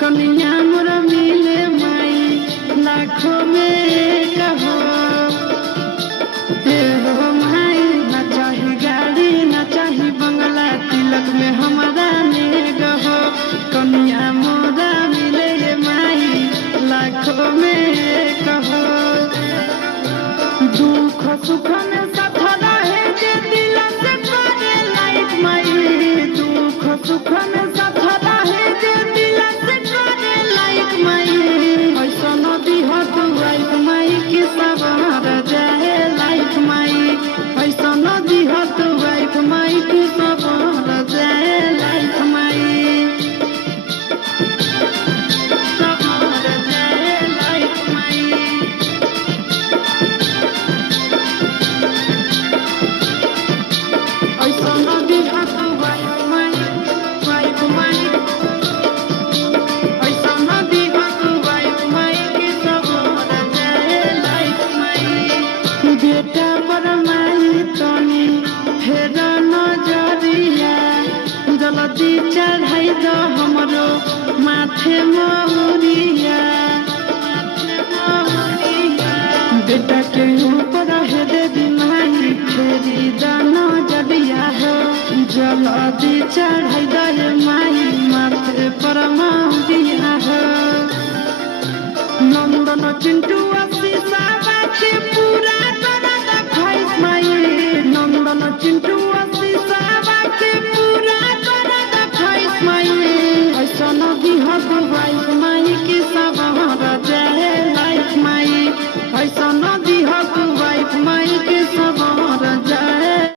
कनिया मोरा मिले माई लाखों में कहो हो माई, ना चाही गाड़ी ना चाही बंगला, तिलक में हमारा नेग हो। कनिया मोरा मिले माई लाखों में कहो, दुख सुख में साथ रहे जे दिल से करे लाइक माई, दुख सुख में साथ रहे जे दिल से करे लाइक माई। ऐसा नदी हो तू लाइक माई की सवार जाए लाइक माई, ऐसा नदी हो तू लाइक माई की सवार जाए लाइक माई, सवार जाए लाइक माई। ऐसा नदी हो तू लाइक माई, लाइक माई, ऐसा नदी हो तू लाइक माई की सवार जाए लाइक माई। बेटा पर माई तनी फेर नजरिया, जल्दी चढ़ाई दो हमरो माथे मौरिया, बेटा के ऊपर है देवी माई फेरी दाना जबिया हो, जल्दी चढ़ाई दे माई माथे पर मौरिया हो। नंदन चिंटू